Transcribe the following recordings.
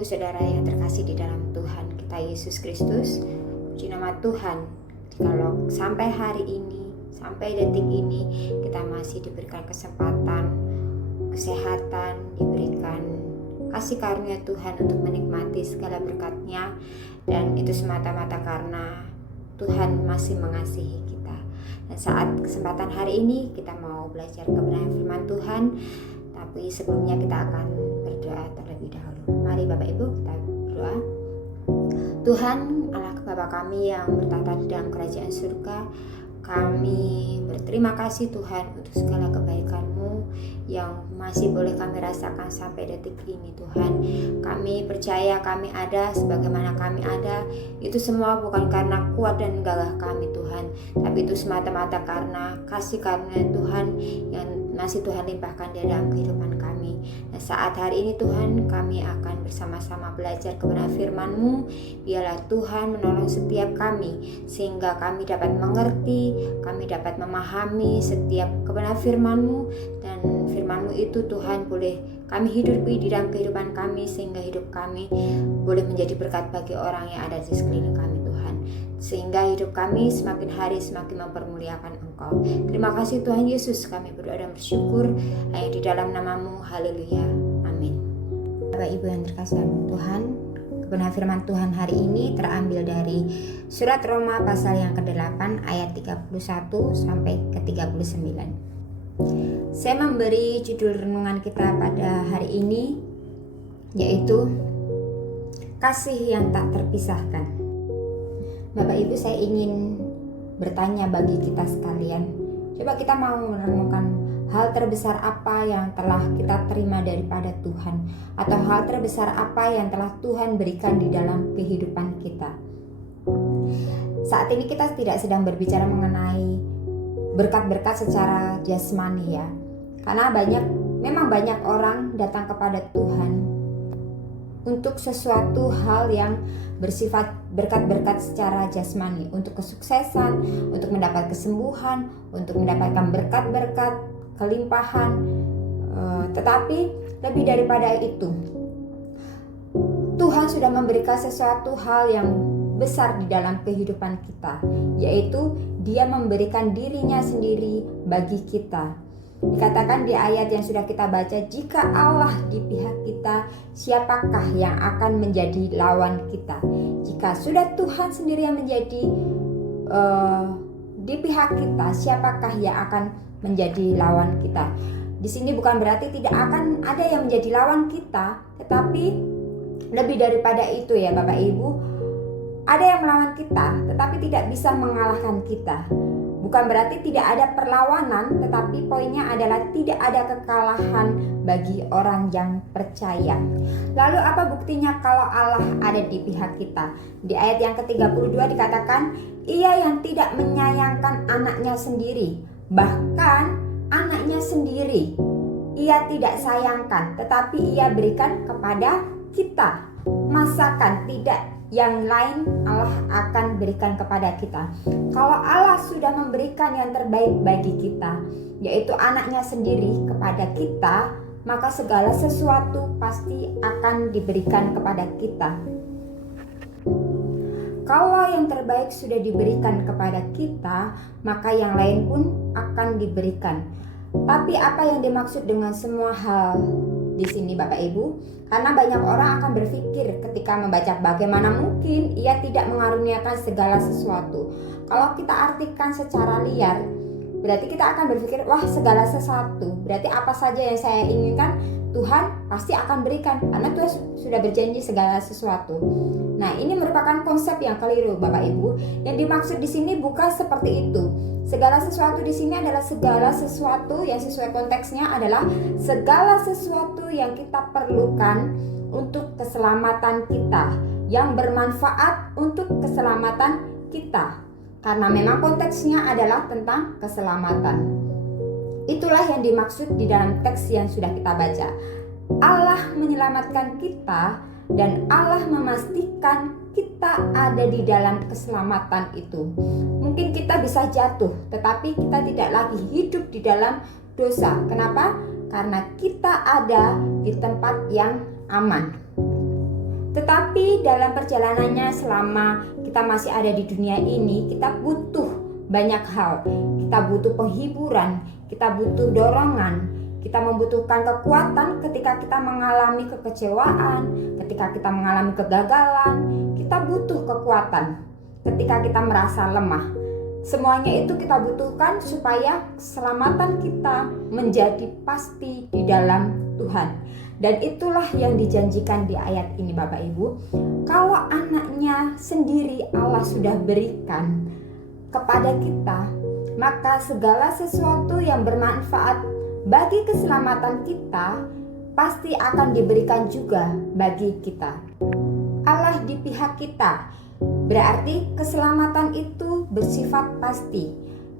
Ibu Saudara yang terkasih di dalam Tuhan kita Yesus Kristus, puji nama Tuhan. Kalau sampai hari ini, sampai detik ini kita masih diberikan kesempatan, kesehatan, diberikan kasih karunia Tuhan untuk menikmati segala berkat-Nya, dan itu semata-mata karena Tuhan masih mengasihi kita. Dan saat kesempatan hari ini kita mau belajar kebenaran firman Tuhan, tapi sebelumnya kita akan berdoa terlebih dahulu. Mari Bapak Ibu kita berdoa. Tuhan Allah Bapa kami yang bertata di dalam kerajaan surga, kami berterima kasih Tuhan untuk segala kebaikan-Mu yang masih boleh kami rasakan sampai detik ini Tuhan. Kami percaya kami ada sebagaimana kami ada, itu semua bukan karena kuat dan gagah kami Tuhan, tapi itu semata-mata karena kasih karunia Tuhan yang masih Tuhan limpahkan di dalam kehidupan kami. Nah, saat hari ini Tuhan kami akan bersama-sama belajar kebenaran firman-Mu. Biarlah Tuhan menolong setiap kami sehingga kami dapat mengerti, kami dapat memahami setiap kebenaran firman-Mu, dan firman-Mu itu Tuhan boleh kami hidupi di dalam kehidupan kami sehingga hidup kami boleh menjadi berkat bagi orang yang ada di sekeliling kami Tuhan, sehingga hidup kami semakin hari semakin mempermuliakan Engkau. Terima kasih Tuhan Yesus, kami berdoa dan bersyukur hanya di dalam nama-Mu. Haleluya, amin. Bapak Ibu yang terkasih dalam Tuhan, kebenaran firman Tuhan hari ini terambil dari surat Roma pasal yang ke-8 ayat 31 sampai ke 39. Saya memberi judul renungan kita pada hari ini yaitu kasih yang tak terpisahkan. Bapak Ibu, saya ingin bertanya bagi kita sekalian, coba kita mau merenungkan hal terbesar apa yang telah kita terima daripada Tuhan, atau hal terbesar apa yang telah Tuhan berikan di dalam kehidupan kita. Saat ini kita tidak sedang berbicara mengenai berkat-berkat secara jasmani ya, karena memang banyak orang datang kepada Tuhan untuk sesuatu hal yang bersifat berkat-berkat secara jasmani, untuk kesuksesan, untuk mendapat kesembuhan, untuk mendapatkan berkat-berkat kelimpahan, tetapi lebih daripada itu, Tuhan sudah memberikan sesuatu hal yang besar di dalam kehidupan kita, yaitu Dia memberikan dirinya sendiri bagi kita. Dikatakan di ayat yang sudah kita baca, jika Allah di pihak kita, siapakah yang akan menjadi lawan kita? Jika sudah Tuhan sendiri yang menjadi di pihak kita, siapakah yang akan menjadi lawan kita? Di sini bukan berarti tidak akan ada yang menjadi lawan kita, tetapi lebih daripada itu ya Bapak Ibu, ada yang melawan kita tetapi tidak bisa mengalahkan kita. Bukan berarti tidak ada perlawanan, tetapi poinnya adalah tidak ada kekalahan bagi orang yang percaya. Lalu apa buktinya kalau Allah ada di pihak kita? Di ayat yang ke-32 dikatakan, Ia yang tidak menyayangkan anaknya sendiri, bahkan anaknya sendiri Ia tidak sayangkan, tetapi Ia berikan kepada kita. Masakan tidak yang lain Allah akan berikan kepada kita? Kalau Allah sudah memberikan yang terbaik bagi kita, yaitu anaknya sendiri kepada kita, maka segala sesuatu pasti akan diberikan kepada kita. Kalau yang terbaik sudah diberikan kepada kita, maka yang lain pun akan diberikan. Tapi apa yang dimaksud dengan semua hal di sini Bapak Ibu? Karena banyak orang akan berpikir ketika membaca, bagaimana mungkin Ia tidak mengaruniakan segala sesuatu. Kalau kita artikan secara liar, berarti kita akan berpikir, wah segala sesuatu, berarti apa saja yang saya inginkan Tuhan pasti akan berikan, karena Tuhan sudah berjanji segala sesuatu. Nah, ini merupakan konsep yang keliru Bapak Ibu. Yang dimaksud di sini bukan seperti itu. Segala sesuatu di sini adalah segala sesuatu yang sesuai konteksnya adalah segala sesuatu yang kita perlukan untuk keselamatan kita, yang bermanfaat untuk keselamatan kita. Karena memang konteksnya adalah tentang keselamatan. Itulah yang dimaksud di dalam teks yang sudah kita baca. Allah menyelamatkan kita dan Allah memastikan kita ada di dalam keselamatan itu. Mungkin kita bisa jatuh, tetapi kita tidak lagi hidup di dalam dosa. Kenapa? Karena kita ada di tempat yang aman. Tetapi dalam perjalanannya selama kita masih ada di dunia ini, kita butuh banyak hal. Kita butuh penghiburan, kita butuh dorongan, kita membutuhkan kekuatan ketika kita mengalami kekecewaan, ketika kita mengalami kegagalan. Kita butuh kekuatan ketika kita merasa lemah. Semuanya itu kita butuhkan supaya keselamatan kita menjadi pasti di dalam Tuhan. Dan itulah yang dijanjikan di ayat ini, Bapak Ibu. Kalau anaknya sendiri Allah sudah berikan kepada kita, maka segala sesuatu yang bermanfaat bagi keselamatan kita pasti akan diberikan juga bagi kita. Allah di pihak kita, berarti keselamatan itu bersifat pasti.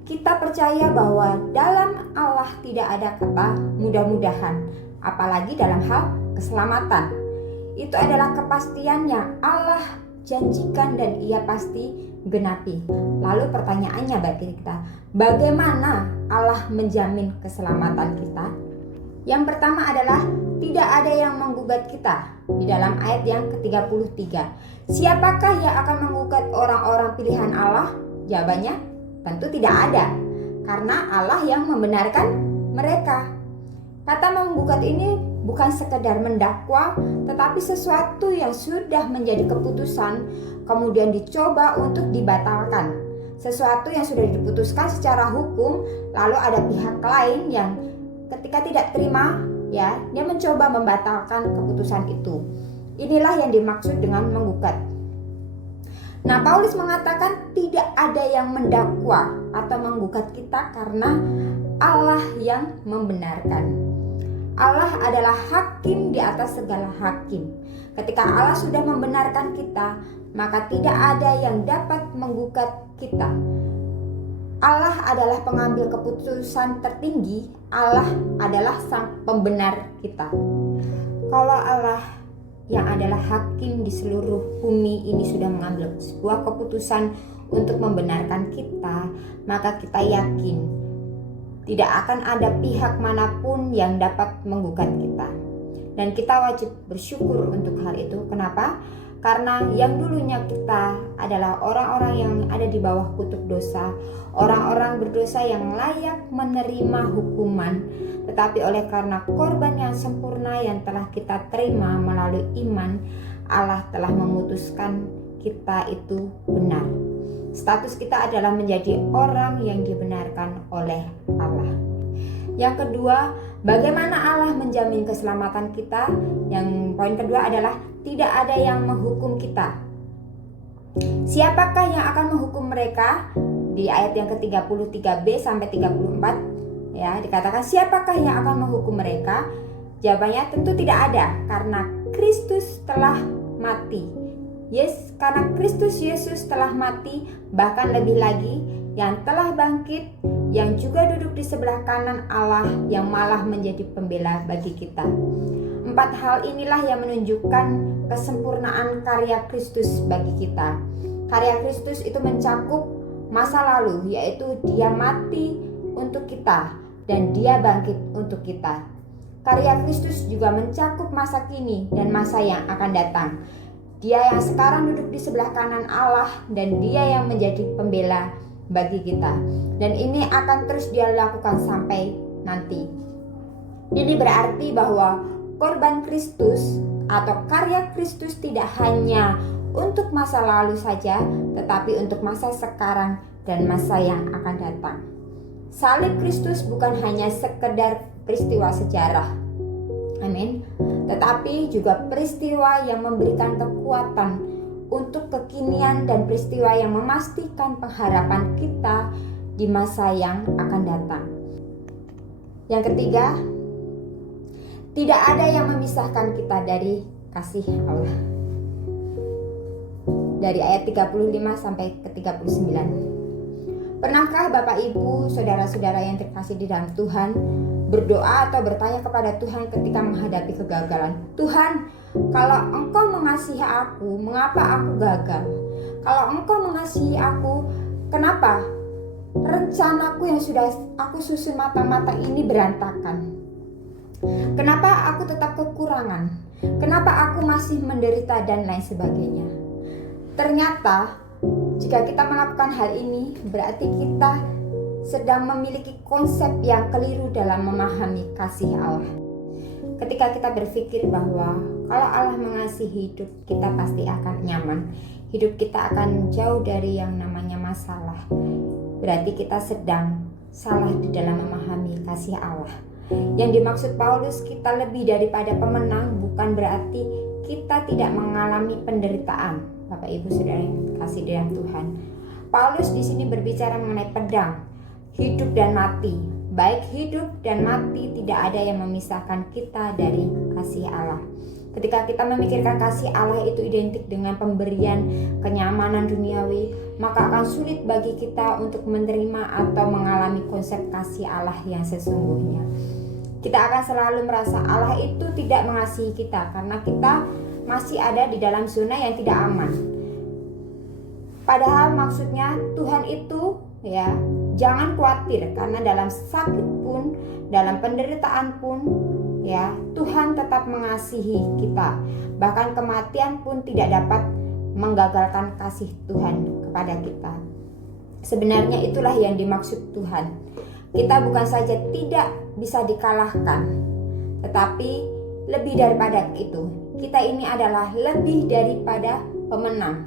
Kita percaya bahwa dalam Allah tidak ada kata mudah-mudahan, apalagi dalam hal keselamatan. Itu adalah kepastian yang Allah janjikan dan Ia pasti genapi. Lalu pertanyaannya bagi kita, bagaimana Allah menjamin keselamatan kita? Yang pertama adalah tidak ada yang menggugat kita. Di dalam ayat yang ke-33, siapakah yang akan menggugat orang-orang pilihan Allah? Jawabannya tentu tidak ada, karena Allah yang membenarkan mereka. Kata menggugat ini bukan sekedar mendakwa, tetapi sesuatu yang sudah menjadi keputusan kemudian dicoba untuk dibatalkan. Sesuatu yang sudah diputuskan secara hukum, lalu ada pihak lain yang ketika tidak terima, dia mencoba membatalkan keputusan itu. Inilah yang dimaksud dengan menggugat. Nah, Paulus mengatakan tidak ada yang mendakwa atau menggugat kita karena Allah yang membenarkan. Allah adalah hakim di atas segala hakim. Ketika Allah sudah membenarkan kita, maka tidak ada yang dapat menggugat kita. Allah adalah pengambil keputusan tertinggi. Allah adalah sang pembenar kita. Kalau Allah yang adalah hakim di seluruh bumi ini sudah mengambil sebuah keputusan untuk membenarkan kita, maka kita yakin tidak akan ada pihak manapun yang dapat menggugat kita. Dan kita wajib bersyukur untuk hal itu. Kenapa? Karena yang dulunya kita adalah orang-orang yang ada di bawah kutuk dosa, orang-orang berdosa yang layak menerima hukuman. Tetapi oleh karena korban yang sempurna yang telah kita terima melalui iman, Allah telah memutuskan kita itu benar. Status kita adalah menjadi orang yang dibenarkan oleh Allah. Yang kedua, bagaimana Allah menjamin keselamatan kita? Yang poin kedua adalah tidak ada yang menghukum kita. Siapakah yang akan menghukum mereka? Di ayat yang ke-33b sampai 34 dikatakan siapakah yang akan menghukum mereka? Jawabannya tentu tidak ada, karena Kristus telah mati. Karena Kristus Yesus telah mati, bahkan lebih lagi yang telah bangkit, yang juga duduk di sebelah kanan Allah, yang malah menjadi pembela bagi kita. 4 hal inilah yang menunjukkan kesempurnaan karya Kristus bagi kita. Karya Kristus itu mencakup masa lalu, yaitu Dia mati untuk kita dan Dia bangkit untuk kita. Karya Kristus juga mencakup masa kini dan masa yang akan datang. Dia yang sekarang duduk di sebelah kanan Allah dan Dia yang menjadi pembela bagi kita. Dan ini akan terus Dia lakukan sampai nanti. Ini berarti bahwa korban Kristus atau karya Kristus tidak hanya untuk masa lalu saja, tetapi untuk masa sekarang dan masa yang akan datang. Salib Kristus bukan hanya sekedar peristiwa sejarah, amin, tetapi juga peristiwa yang memberikan kekuatan untuk kekinian dan peristiwa yang memastikan pengharapan kita di masa yang akan datang. Yang ketiga, tidak ada yang memisahkan kita dari kasih Allah. Dari ayat 35 sampai ke 39. Pernahkah Bapak Ibu, saudara-saudara yang terkasih di dalam Tuhan, berdoa atau bertanya kepada Tuhan ketika menghadapi kegagalan? Tuhan, kalau Engkau mengasihi aku, mengapa aku gagal? Kalau Engkau mengasihi aku, kenapa rencanaku yang sudah aku susun mata-mata ini berantakan? Kenapa aku tetap kekurangan? Kenapa aku masih menderita dan lain sebagainya? Ternyata jika kita melakukan hal ini, berarti kita sedang memiliki konsep yang keliru dalam memahami kasih Allah. Ketika kita berpikir bahwa kalau Allah mengasihi hidup, kita pasti akan nyaman. Hidup kita akan jauh dari yang namanya masalah. Berarti kita sedang salah di dalam memahami kasih Allah. Yang dimaksud Paulus, kita lebih daripada pemenang, bukan berarti kita tidak mengalami penderitaan. Bapak Ibu Saudara yang kasih dalam Tuhan, Paulus di sini berbicara mengenai pedang, hidup dan mati. Baik hidup dan mati, tidak ada yang memisahkan kita dari kasih Allah. Ketika kita memikirkan kasih Allah itu identik dengan pemberian kenyamanan duniawi, maka akan sulit bagi kita untuk menerima atau mengalami konsep kasih Allah yang sesungguhnya. Kita akan selalu merasa Allah itu tidak mengasihi kita karena kita masih ada di dalam zona yang tidak aman. Padahal maksudnya Tuhan itu jangan khawatir, karena dalam sakit pun, dalam penderitaan pun Tuhan tetap mengasihi kita. Bahkan kematian pun tidak dapat menggagalkan kasih Tuhan kepada kita. Sebenarnya itulah yang dimaksud Tuhan. Kita bukan saja tidak bisa dikalahkan, tetapi lebih daripada itu, kita ini adalah lebih daripada pemenang.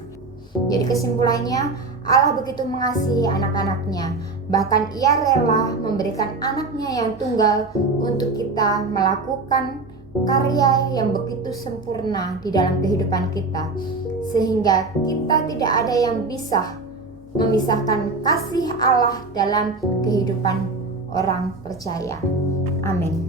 Jadi kesimpulannya, Allah begitu mengasihi anak-anaknya, bahkan Ia rela memberikan anaknya yang tunggal untuk kita melakukan karya yang begitu sempurna di dalam kehidupan kita, sehingga kita tidak ada yang bisa memisahkan kasih Allah dalam kehidupan orang percaya. Amin.